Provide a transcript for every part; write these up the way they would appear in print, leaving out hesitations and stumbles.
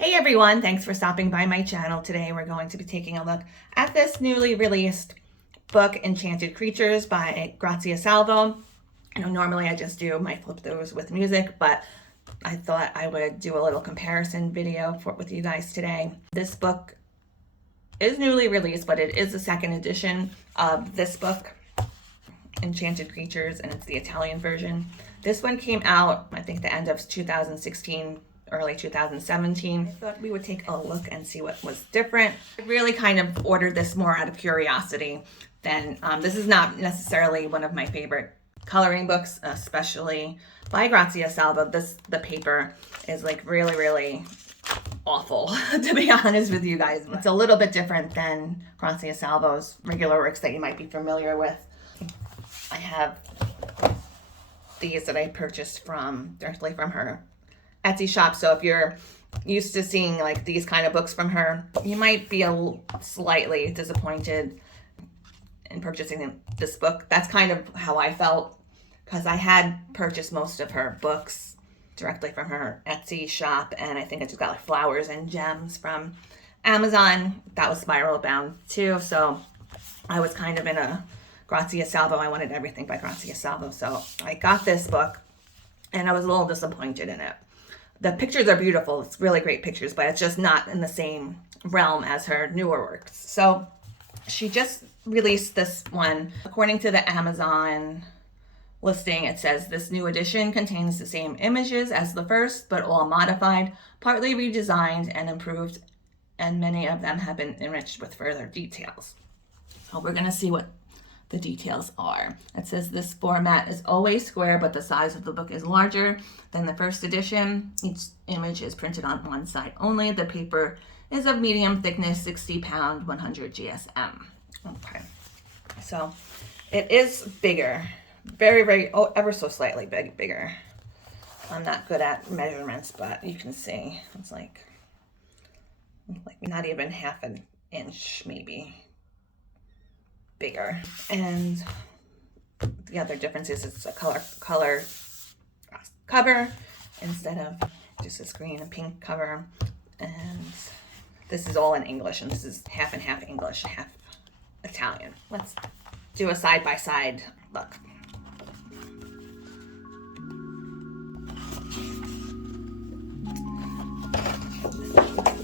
Hey everyone, thanks for stopping by my channel. Today we're going to be taking a look at this newly released book, Enchanted Creatures by Grazia Salvo. I know normally I just do my flip throughs with music, but I thought I would do a little comparison video with you guys today. This book is newly released, but it is the second edition of this book, Enchanted Creatures, and it's the Italian version. This one came out, I think, the end of 2016, early 2017. I thought we would take a look and see what was different. I really kind of ordered this more out of curiosity than, this is not necessarily one of my favorite coloring books, especially by Grazia Salvo. The paper is like really awful, to be honest with you guys. It's a little bit different than Grazia Salvo's regular works that you might be familiar with. I have these that I purchased directly from her Etsy shop. So if you're used to seeing like these kind of books from her, you might be slightly disappointed in purchasing this book. That's kind of how I felt, because I had purchased most of her books directly from her Etsy shop, and I think I just got like Flowers and Gems from Amazon. That was spiral bound too, so I was kind of in a Grazia Salvo. I wanted everything by Grazia Salvo, so I got this book and I was a little disappointed in it. The pictures are beautiful. It's really great pictures, but it's just not in the same realm as her newer works. So she just released this one. According to the Amazon listing, it says this new edition contains the same images as the first, but all modified, partly redesigned and improved, and many of them have been enriched with further details. So we're gonna see what the details are. It says this format is always square, but the size of the book is larger than the first edition. Each image is printed on one side only. The paper is of medium thickness, 60 pound, 100 GSM. Okay, so it is bigger, very, ever so slightly bigger. I'm not good at measurements, but you can see it's like not even half an inch, maybe bigger. And the other difference is it's a color cover instead of just this green and pink cover. And this is all in English, and this is half and half English, half Italian. Let's do a side-by-side look.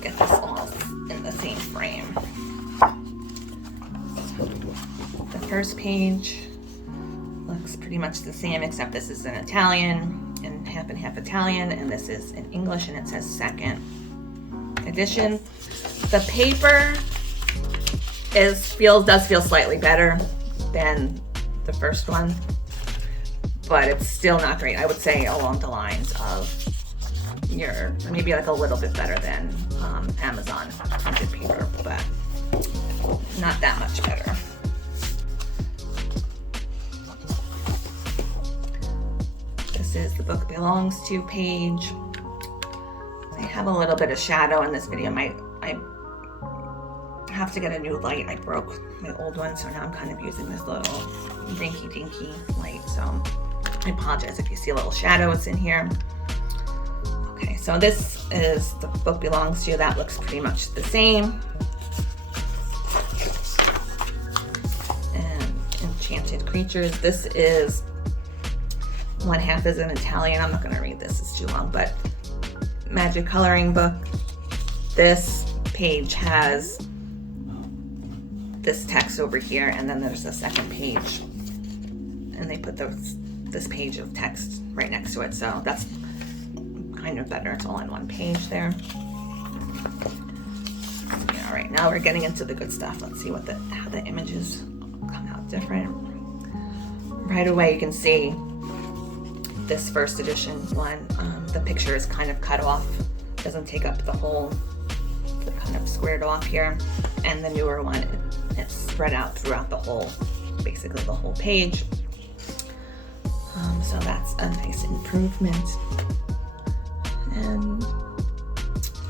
Get this all in the same frame. The first page looks pretty much the same, except this is in Italian and half Italian, and this is in English, and it says second edition. The paper does feel slightly better than the first one, but it's still not great. I would say along the lines of maybe like a little bit better than Amazon printed paper, but not that much better. This is the book belongs to page. I have a little bit of shadow in this video. I have to get a new light. I broke my old one, so now I'm kind of using this little dinky light. So I apologize if you see a little shadows in here. Okay, so this is the book belongs to. That looks pretty much the same. And Enchanted Creatures. This is one half is in Italian. I'm not going to read this, it's too long, but magic coloring book. This page has this text over here, and then there's a second page, and they put this page of text right next to it, so that's kind of better. It's all in one page there. Yeah, all right, now we're getting into the good stuff. Let's see how the images come out different. Right away you can see this first edition one, the picture is kind of cut off, doesn't take up the whole, kind of squared off here. And the newer one, it's spread out throughout basically the whole page. So that's a nice improvement. And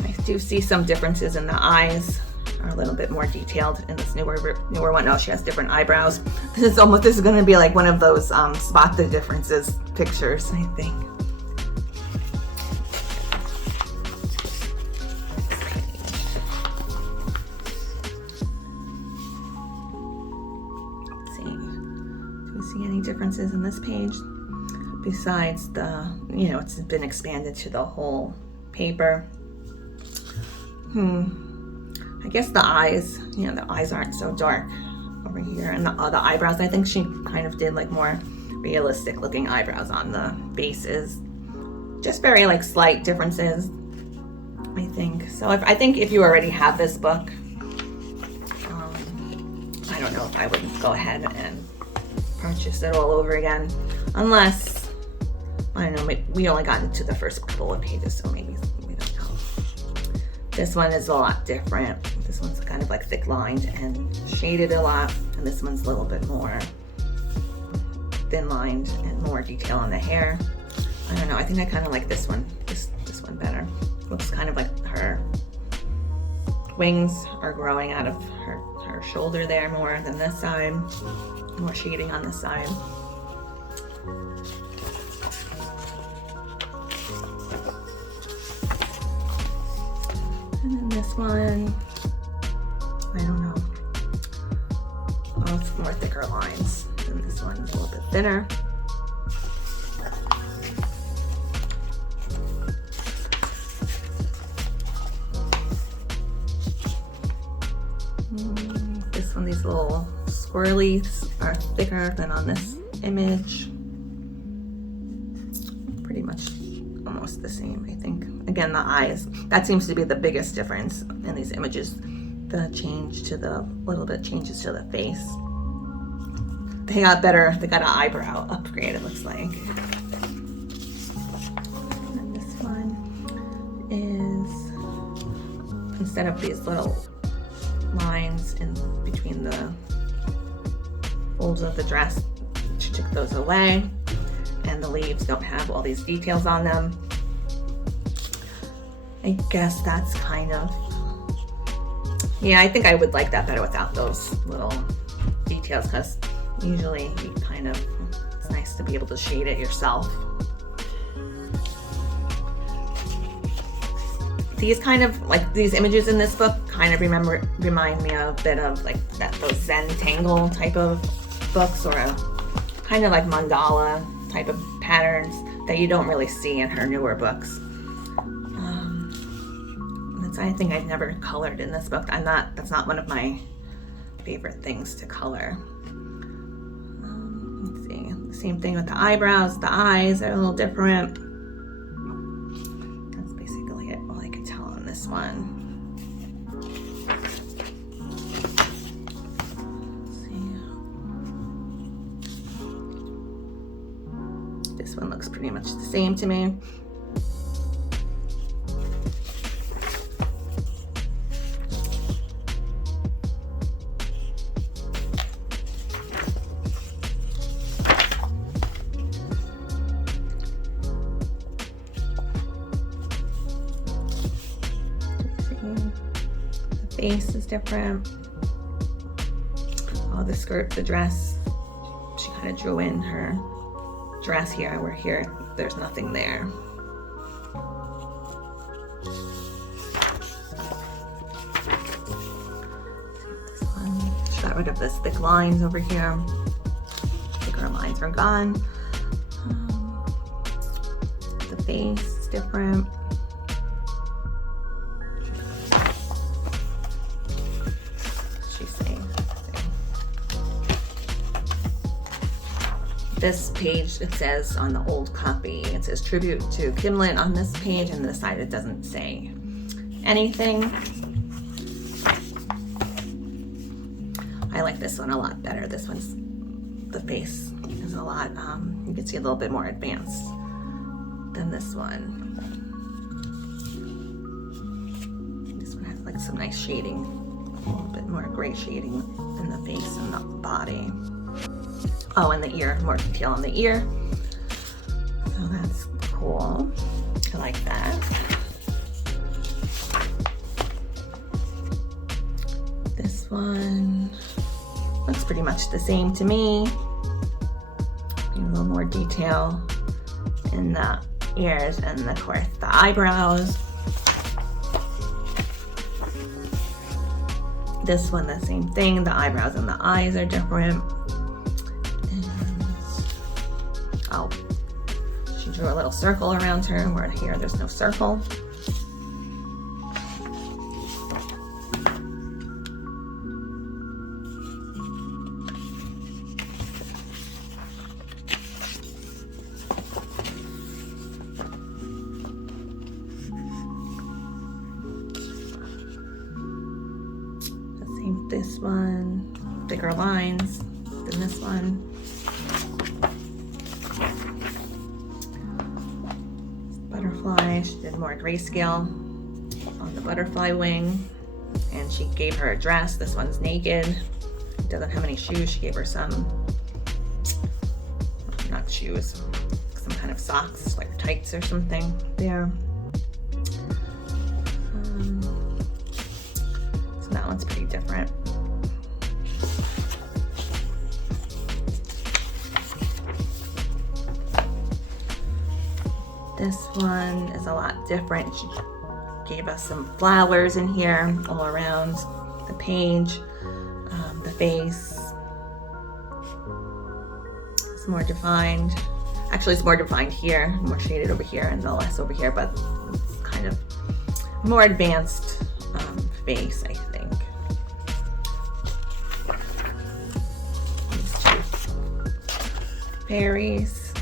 I do see some differences in the eyes. Are a little bit more detailed in this newer one. Oh, she has different eyebrows. This is going to be like one of those spot the differences pictures, I think. differences in this page. Besides the, you know, it's been expanded to the whole paper. I guess the eyes, you know, the eyes aren't so dark over here. And the eyebrows, I think she kind of did like more realistic looking eyebrows on the faces. Just very like slight differences, I think. So I think if you already have this book, I don't know if I would go ahead and purchase it all over again. Unless, I don't know, we only got into the first couple of pages, so maybe we don't know. This one is a lot different. This one's kind of like thick lined and shaded a lot. And this one's a little bit more thin lined and more detail on the hair. I don't know, I think I kind of like this one, this one better. Looks kind of like her wings are growing out of her shoulder there more than this side. More shading on this side. And then this one, I don't know. Oh, it's more thicker lines. And this one's a little bit thinner. This one, these little swirlies are thicker than on this image. Pretty much almost the same, I think. Again, the eyes, that seems to be the biggest difference in these images. The change to the, little bit changes to the face. They got better, they got an eyebrow upgrade, it looks like. And this one is, instead of these little lines in between the folds of the dress, she took those away, and the leaves don't have all these details on them. I guess that's kind of, yeah, I think I would like that better without those little details, because usually you kind of, it's nice to be able to shade it yourself. These kind of, like these images in this book kind of remind me a bit of like those Zen Tangle type of books, or a kind of like mandala type of patterns that you don't really see in her newer books. I think I've never colored in this book. That's not one of my favorite things to color. Let's see, same thing with the eyebrows. The eyes are a little different. That's basically it, all I can tell on this one. Let's see. This one looks pretty much the same to me. Face is different. Oh, the skirt, the dress, she kind of drew in her dress here, where here there's nothing there. This one, she got rid of this thick lines over here. Thicker lines are gone. The face is different. This page, it says on the old copy, it says tribute to Kimlet on this page, and this side it doesn't say anything. I like this one a lot better. This one's, the face is a lot, you can see a little bit more advanced than this one. This one has like some nice shading, a little bit more gray shading in the face and the body. Oh, and the ear, more detail on the ear. So that's cool. I like that. This one looks pretty much the same to me. A little more detail in the ears and of course the eyebrows. This one, the same thing. The eyebrows and the eyes are different. She drew a little circle around her, where here there's no circle. This one, bigger lines than this one. Butterfly, she did more grayscale on the butterfly wing, and she gave her a dress. This one's naked. Doesn't have any shoes. She gave her some, not shoes, some kind of socks, like tights or something there. So that one's pretty different. This one is a lot different. She gave us some flowers in here all around the page. The face is more defined. Actually, it's more defined here, more shaded over here, and the less over here, but it's kind of more advanced face, I think. These two fairies.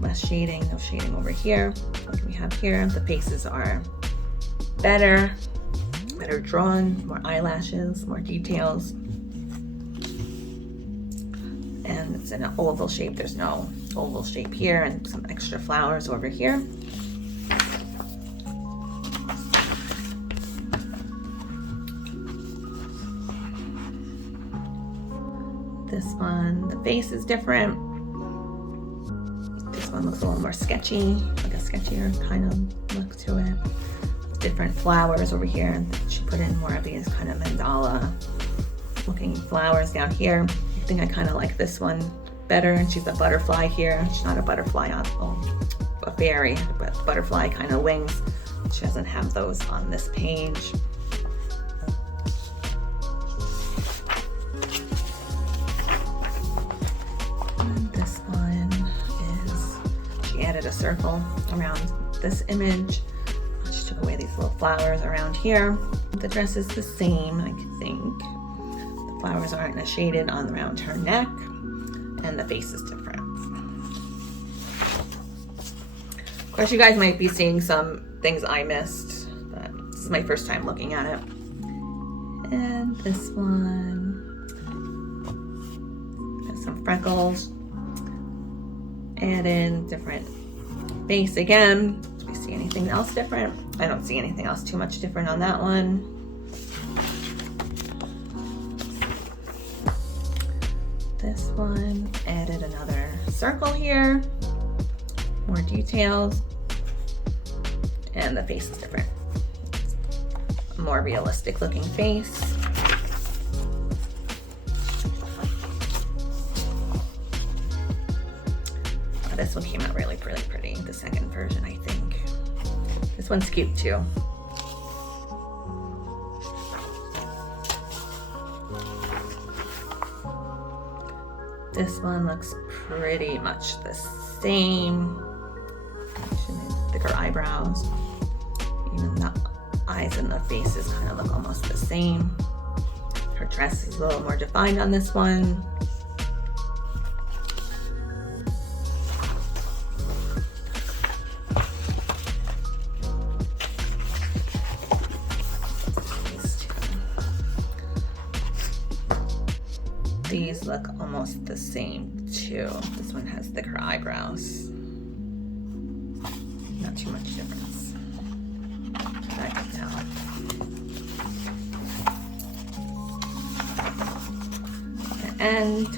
Less shading, no shading over here. What do we have here? The faces are better drawn, more eyelashes, more details. And it's in an oval shape. There's no oval shape here, and some extra flowers over here. This one, the face is different. This one looks a little more sketchy, like a sketchier kind of look to it. Different flowers over here, and she put in more of these kind of mandala looking flowers down here. I think I kind of like this one better, and she's a butterfly here. She's not a butterfly, a fairy, but butterfly kind of wings. She doesn't have those on this page. And this one is, she added a circle around this image. She took away these little flowers around here. The dress is the same, I think. The flowers aren't as shaded on around her neck, and the face is different. Of course, you guys might be seeing some things I missed, but this is my first time looking at it. And this one has some freckles. Add in different face again. Do we see anything else different? I don't see anything else too much different on that one. This one added another circle here, more details, and the face is different. A more realistic looking face. Oh, this one came out really pretty, the second version, I think. This one's cute too. This one looks pretty much the same. She made thicker eyebrows. Even the eyes and the faces kind of look almost the same. Her dress is a little more defined on this one. These look almost the same too. This one has thicker eyebrows. Not too much difference, I can tell. The end.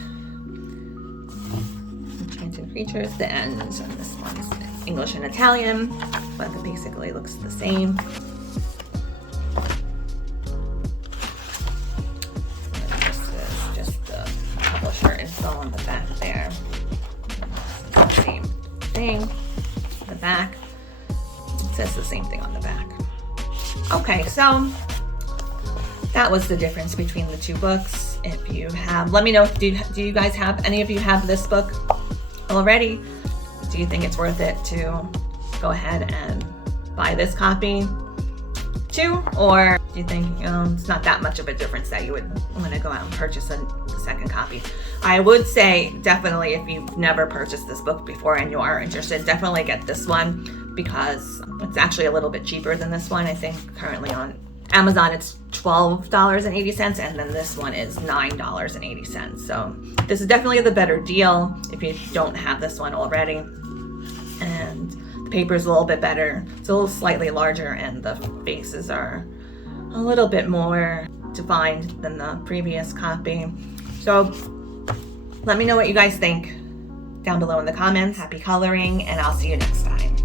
Enchanted creatures, the end. And this one's English and Italian, but it basically looks the same. On the back there, same thing. The back, it says the same thing on the back. Okay, so that was the difference between the two books. If you have, let me know, do you guys have, any of you have this book already? Do you think it's worth it to go ahead and buy this copy too? Or do you think it's not that much of a difference that you would want to go out and purchase a second copy? I would say definitely, if you've never purchased this book before and you are interested, definitely get this one, because it's actually a little bit cheaper than this one. I think currently on Amazon it's $12.80, and then this one is $9.80. So this is definitely the better deal if you don't have this one already. And the paper is a little bit better. It's a little slightly larger, and the faces are a little bit more defined than the previous copy. So let me know what you guys think down below in the comments. Happy coloring, and I'll see you next time.